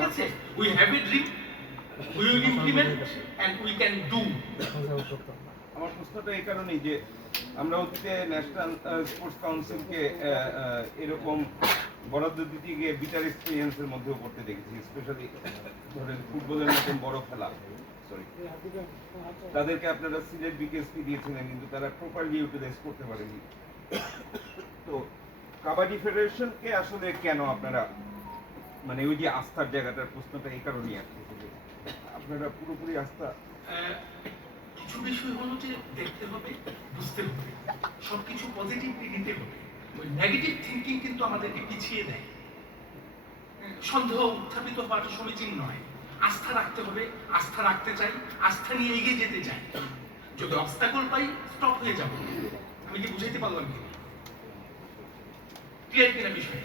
ঠিক আছে we have a dream we will implement and we can do আমার প্রশ্নটা এই কারণেই যে আমরা অতীতে ন্যাশনাল স্পোর্টস কাউন্সিলকে এরকম বরাদ্দ দিতে গিয়ে বিটার এক্সপিরিয়েন্সের মধ্যেও পড়তে দেখেছি স্পেশালি ধরেন ফুটবলের মতন বড় খেলা। সরি তাদেরকে আপনারা সিলেট বিকেএসপি দিয়েছিলেন, কিন্তু তারা প্রপারলি ইউটিলাইজ করতে পারেনি। তো কাবাডি ফেডারেশনকে আসলে কেন আপনারা মানে ওই যে আস্থার জায়গাটার প্রশ্নটা এই কারণেই আসছে আপনারা পুরোপুরি আস্থা কিছু বিষয় হলো যে দেখতে হবে, বুঝতে হবে। পজিটিভলি নিতে হবে। ওই নেগেটিভ থিঙ্কিং কিন্তু আমাদেরকে পিছিয়ে দেয়। সন্দেহ উত্থাপিত হওয়াটা সমীচীন নয়। আস্থা রাখতে হবে, আস্থা রাখতে চাই, আস্থা নিয়ে এগিয়ে যেতে চাই। যদি অবস্টাকল পাই স্টপ হয়ে যাব। আমি কি বুঝাইতে পারলাম কি? ক্লিয়ার কিনা বিষয়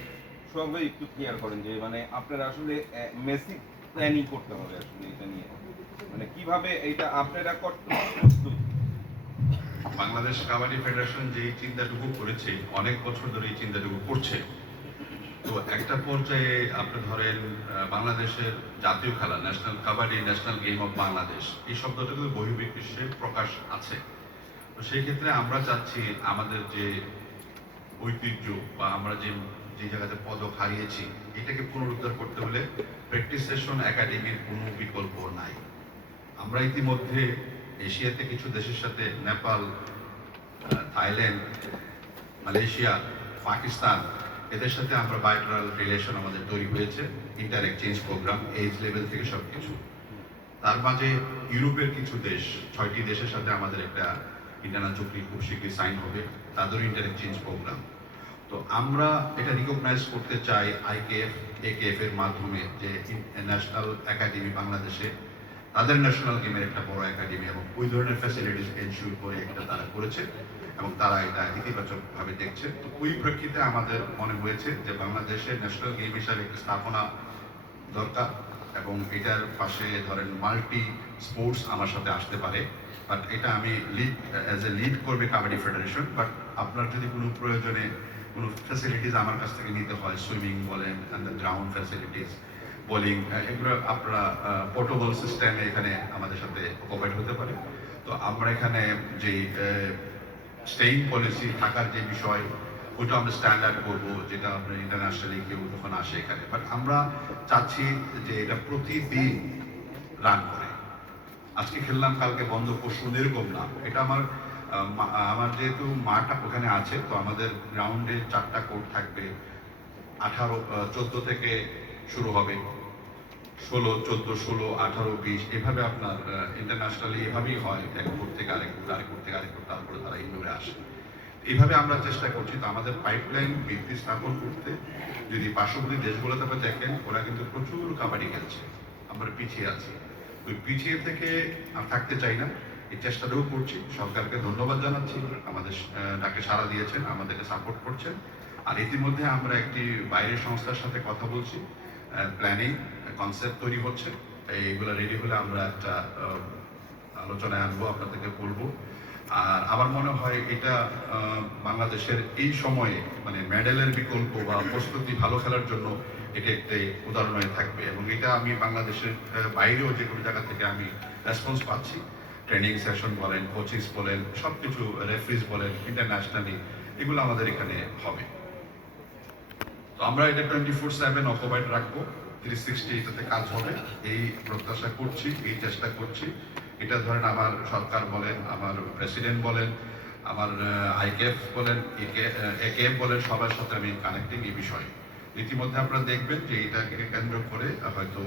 ভাই একটু ক্লিয়ার করেন যে মানে আপনারা আসলে প্ল্যানিং করতে হবে আসলে এটা নিয়ে। মানে কীভাবে এটা আপনারা প্রস্তুত? বাংলাদেশ কাবাডি ফেডারেশন যে চিন্তাটুকু করেছে, অনেক বছর ধরে এই চিন্তাটুকু করছে। তো একটা পর্যায়ে আপনি ধরেন বাংলাদেশের জাতীয় খেলা national kabaddi national game of Bangladesh, এই শব্দটা কিন্তু বহির্বিশ্বে প্রকাশ আছে। তো সেই ক্ষেত্রে আমরা চাচ্ছি আমাদের যে ঐতিহ্য বা আমরা যে যে জায়গাতে পদক হারিয়েছি, এটাকে পুনরুদ্ধার করতে হলে প্র্যাকটিস সেশন একাডেমির কোনো বিকল্প নাই। আমরা ইতিমধ্যে এশিয়াতে কিছু দেশের সাথে নেপাল থাইল্যান্ড, মালয়েশিয়া, পাকিস্তান, এদের সাথে আমরা বায়োটারাল রিলেশন আমাদের তৈরি হয়েছে inter exchange programme age level থেকে সব কিছু তার মাঝে ইউরোপের কিছু দেশ, ছয়টি দেশের সাথে আমাদের একটা ইন্টারনাল চুক্তি খুব শীঘ্রই সাইন হবে, তাদেরও ইন্টার এক্সচেঞ্জ প্রোগ্রাম তো আমরা এটা রিকগনাইজ করতে চাই আইকেএফ একেএফ এর মাধ্যমে যে ন্যাশনাল একাডেমি বাংলাদেশে, তাদের ন্যাশনাল গেমের একটা বড় একাডেমি এবং ওই ধরনের ফ্যাসিলিটিস এনশিওর করে একটা তারা করেছে এবং তারা এটা ইতিবাচক ভাবে দেখছে। তো ওই প্রেক্ষিতে আমাদের মনে হয়েছে যে বাংলাদেশের ন্যাশনাল গেম হিসাবে একটা স্থাপনা দরকার এবং এটার পাশে ধরেন মাল্টি স্পোর্টস আমার সাথে আসতে পারে। বাট এটা আমি লিড অ্যাজ এ লিড করবে কাবাডি ফেডারেশন বাট আপনার যদি কোনো প্রয়োজনে ফ্যাসিলিটিস আমার কাছ থেকে নিতে হয় সুইমিং বলেন গ্রাউন্ড ফ্যাসিলিটিস বোলিং এগুলো আপনারা পোর্টেবল সিস্টেমে এখানে আমাদের সাথে কোপারেট হতে পারে। তো আমরা এখানে যে স্টেইং পলিসি থাকার যে বিষয় ওটা আমরা স্ট্যান্ডার্ড করব, যেটা আপনার ইন্টারন্যাশনালি কেউ যখন আসে এখানে। বাট আমরা চাচ্ছি যে এটা প্রতিদিন রান করে। আজকে খেললাম, কালকে বন্ধ, পরশু এরকম না। এটা আমার আমার যেহেতু মাঠটা ওখানে আছে, তো আমাদের গ্রাউন্ডে চারটা কোর্ট থাকবে। আঠারো চোদ্দ থেকে শুরু হবে। ষোলো, চোদ্দ, ষোলো, আঠারো, বিশ, এভাবে আপনার ইন্টারন্যাশনালি এভাবেই হয়। এক কোর্ট থেকে আরেক কোর্ট আরেক কোর্ট থেকে আরেক কোর্ট তারপরে তারা ইন্ডোরে আসে। এইভাবে আমরা চেষ্টা করছি, তো আমাদের পাইপলাইন ভিত্তি স্থাপন করতে। যদি পার্শ্ববর্তী দেশগুলোতে আপনি দেখেন, ওরা কিন্তু প্রচুর কাবাডি খেলছে। আমরা পিছিয়ে আছি। ওই পিছিয়ে থেকে আর থাকতে চাই না। এই চেষ্টাটাও করছি। সরকারকে ধন্যবাদ জানাচ্ছি। আমাদের ডাকে সাড়া দিয়েছেন, আমাদেরকে সাপোর্ট করছেন। আর ইতিমধ্যে আমরা একটি বাইরের সংস্থার সাথে কথা বলছি। প্ল্যানিং কনসেপ্ট তৈরি হচ্ছে। এইগুলো রেডি হলে আমরা একটা আলোচনায় আনব, আপনাদেরকে বলব। আর আমার মনে হয় এটা বাংলাদেশের এই সময়ে মানে মেডেলের বিকল্প বা প্রস্তুতি ভালো খেলার জন্য এটা একটি উদাহরণ হয়ে থাকবে। এবং এটা আমি বাংলাদেশের বাইরেও যে কোনো জায়গা থেকে আমি রেসপন্স পাচ্ছি। ট্রেনিং সেশন বলেন কোচিংস বলেন সব কিছু রেফারিজ বলেন ইন্টারন্যাশনালি এগুলো আমাদের এখানে হবে। তো আমরা এটা টোয়েন্টি ফোর সেভেন অকুপাইড রাখব থ্রি সিক্সটি এটাতে কাজ হবে। এই প্রত্যাশা করছি, এই চেষ্টা করছি। এটা ধরেন আমার সরকার বলেন, আমার প্রেসিডেন্ট বলেন, আমার আইকেএফ বলেন একেএফ বলেন, সবার সাথে আমি কানেক্টিং এই বিষয়ে। ইতিমধ্যে আপনারা দেখবেন যে এটাকে কেন্দ্র করে হয়তো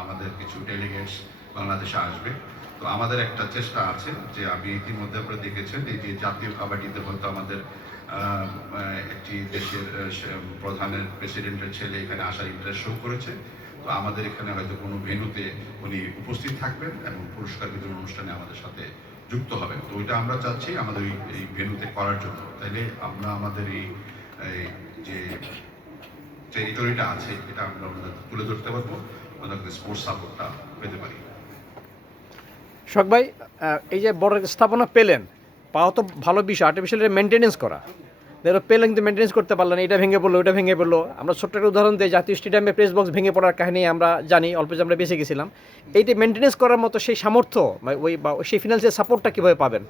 আমাদের কিছু ডেলিগেটস বাংলাদেশে আসবে। তো আমাদের একটা চেষ্টা আছে যে আমি ইতিমধ্যে আপনারা দেখেছেন এই যে জাতীয় কাবাডিতে হয়তো আমাদের একটি দেশের প্রধানের প্রেসিডেন্টের ছেলে এখানে আসার ইন্টারেস্ট শো করেছে। তো আমাদের এখানে হয়তো কোনো ভেন্যুতে উনি উপস্থিত থাকবেন এবং পুরস্কার বিতরণ অনুষ্ঠানে আমাদের সাথে যুক্ত হবেন। তো ওইটা আমরা চাচ্ছি আমাদের এই- ভেন্যুতে করার জন্য। তাইলে আমরা আমাদের এই যে টেরিটরিটা আছে, এটা আমরা ওনাদের তুলে ধরতে পারব। ওনাদের স্পোর্টস সাপোর্টটা পেতে পারি। শখ ভাই এই যে বড় স্থাপনা পেলেন, পাওয়া তো ভালো বিষয় আর্টিফিশিয়াল মেনটেনেন্স করা। ধরো পেলেন কিন্তু মেনটেনেন্স করতে পারলেন এটা ভেঙে পড়ল, ওটা ভেঙে পড়ল। আমরা ছোট্ট একটা উদাহরণ দিই, জাতীয় স্টেডিয়ামে প্রেস বক্স ভেঙে পড়ার কাহিনী আমরা জানি, অল্প যে আমরা বেঁচে গেছিলাম। এইটি মেনটেনেন্স করার মতো সেই সামর্থ্য ওই বা সেই ফিনান্সিয়াল সাপোর্টটা কীভাবে পাবেন?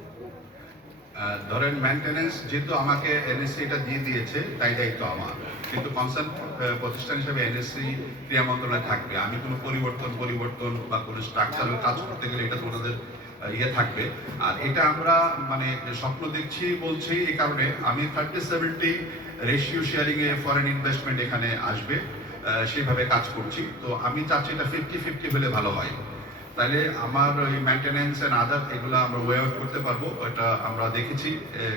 ধরেন মেনটেনেন্স যেহেতু আমাকে এনএসসি এটা দিয়ে দিয়েছে তাই দায়িত্ব আমার। কিন্তু কনসার্ন প্রতিষ্ঠান হিসেবে এনএসসি ক্রিয়া মন্ত্রণালয় থাকবে। আমি কোনো পরিবর্তন পরিবর্তন বা কোনো স্ট্রাকচারাল কাজ করতে গেলে এটা তো ওনাদের ইয়ে থাকবে। আর এটা আমরা মানে স্বপ্ন দেখছি বলছি এই কারণে আমি থার্টি সেভেন্টি রেশিও শেয়ারিং এ ফরেন ইনভেস্টমেন্ট এখানে আসবে আহ, সেইভাবে কাজ করছি। তো আমি চাচ্ছি এটা ফিফটি ফিফটি হলে ভালো হয়। তাহলে আমার ওই মেনটেনেন্স এন্ড আদার এগুলো আমরা ওয়ে আউট করতে পারব এটা আমরা দেখেছি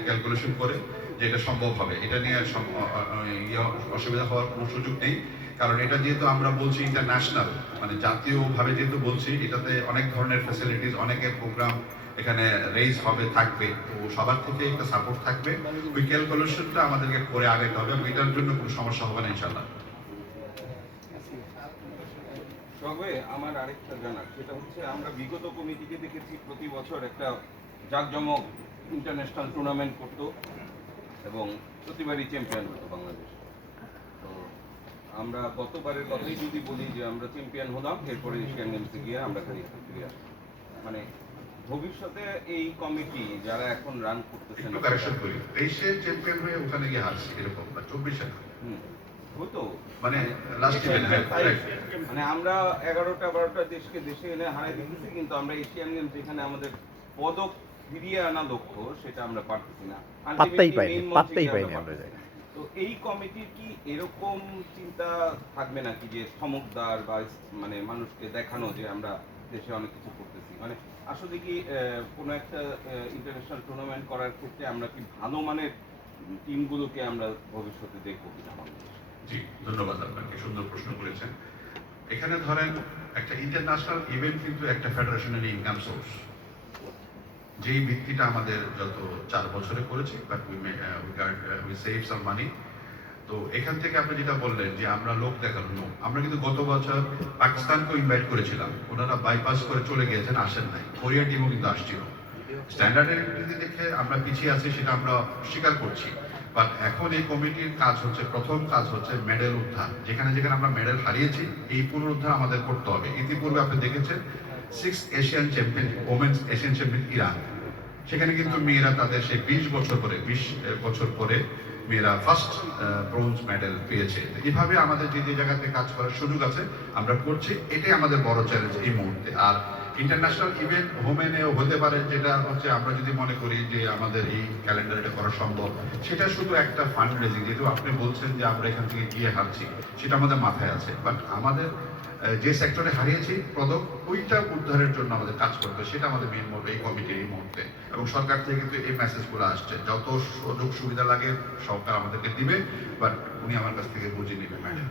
ক্যালকুলেশন করে যে এটা সম্ভব হবে। এটা নিয়ে ইয়ে অসুবিধা হওয়ার কোনো সুযোগ নেই। কারণ এটা যেহেতু আমরা বলছি ইন্টারন্যাশনাল মানে জাতীয়ভাবে যেহেতু বলছি, এটাতে অনেক ধরনের ফ্যাসিলিটিস অনেকের প্রোগ্রাম এখানে রেইজ হবে, থাকবে। তো সবার থেকে একটা সাপোর্ট থাকবে। ওই ক্যালকুলেশনটা আমাদেরকে করে আগাইতে হবে এবং এটার জন্য কোনো সমস্যা হবে না ইনশাল্লাহ তবে আমার আরেকটা জানা সেটা হচ্ছে আমরা বিগত কমিটিকে দেখেছি প্রতি বছর একটা জাঁকজমক ইন্টারন্যাশনাল টুর্নামেন্ট করতো এবং প্রতিবারই চ্যাম্পিয়ন হতো বাংলাদেশ। তো আমরা গতবারের কথাই যদি বলি যে আমরা চ্যাম্পিয়ন হলাম এরপরে এশিয়ান গেমসে গিয়ে আমরা খালি ফিরে মানে ভবিষ্যতে এই কমিটি যারা এখন রান করতেছেন তেইশে চ্যাম্পিয়ন হয়ে ওখানে গিয়ে হারছি এরকম বা চব্বিশে হুম, মানে লাস্ট ইভেন্ট মানে আমরা এগারোটা বারোটা দেশকে দেশে এনে হারাই কিন্তু আমরা এশিয়ান গেমস যেখানে আমাদের পদক ফিরিয়ে আনা লক্ষ্য সেটা আমরা পারতেছি না। পাত্তাই পাইনি পাত্তাই পাইনি আমরা তো এই কমিটির কি এরকম চিন্তা থাকবে নাকি যে চমকদার বা মানে মানুষকে দেখানো যে আমরা দেশে অনেক কিছু করতেছি? মানে আসলে কি আহ, কোনো একটা ইন্টারন্যাশনাল টুর্নামেন্ট করার ক্ষেত্রে আমরা কি ভালো মানের টিমগুলোকে আমরা ভবিষ্যতে দেখব কিনা বাংলাদেশে? জি, ধন্যবাদ আপনাকে, সুন্দর প্রশ্ন করেছেন। এখানে ধরেন একটা ইন্টারন্যাশনাল ইভেন্ট কিন্তু একটা ফেডারেশনের ইনকাম সোর্স যেই ভিত্তিটা আমাদের যত চার বছরে করেছি but we we save some money তো এখান থেকে আপনি যেটা বললেন যে আমরা লোক দেখানো আমরা কিন্তু গত বছর পাকিস্তানকেও ইনভাইট করেছিলাম। ওনারা বাইপাস করে চলে গিয়েছেন, আসেন নাই। কোরিয়া টিমও কিন্তু আসছিল। স্ট্যান্ডার্ডের দেখে আমরা পিছিয়ে আছি, সেটা আমরা স্বীকার করছি। বাট এখন এই কমিটির কাজ হচ্ছে, প্রথম কাজ হচ্ছে মেডেল উদ্ধার। যেখানে যেখানে আমরা মেডেল হারিয়েছি, এই পুনরুদ্ধার আমাদের করতে হবে। ইতিপূর্বে আপনি দেখেছেন six Asian champion women's Asian champion Iran সেখানে কিন্তু মেয়েরা তাদের সেই বিশ বছর পরে, বিশ বছর পরে মেয়েরা ফার্স্ট ব্রোঞ্জ মেডেল পেয়েছে। এভাবে আমাদের যে যে জায়গাতে কাজ করার সুযোগ আছে, আমরা করছি। এটাই আমাদের বড় চ্যালেঞ্জ এই মুহূর্তে। আর ইন্টারন্যাশনাল ইভেন্ট হোমেনেও হতে পারে, যেটা হচ্ছে আমরা যদি মনে করি যে আমাদের এই ক্যালেন্ডার এটা করা সম্ভব, সেটা শুধু একটা ফান্ড রেজিং যেহেতু আপনি বলছেন যে আমরা এখান থেকে গিয়ে হারছি, সেটা আমাদের মাথায় আছে। বাট আমাদের যে সেক্টরে হারিয়েছি পদক ওইটা উদ্ধারের জন্য আমাদের কাজ করতে সেটা আমাদের মেন মোট এই কমিটির এই মুহূর্তে। এবং সরকার থেকে কিন্তু এই মেসেজগুলো আসছে, যত সুযোগ সুবিধা লাগে, সরকার আমাদেরকে দিবে বাট উনি আমার কাছ থেকে বুঝে নেবে ম্যাডাম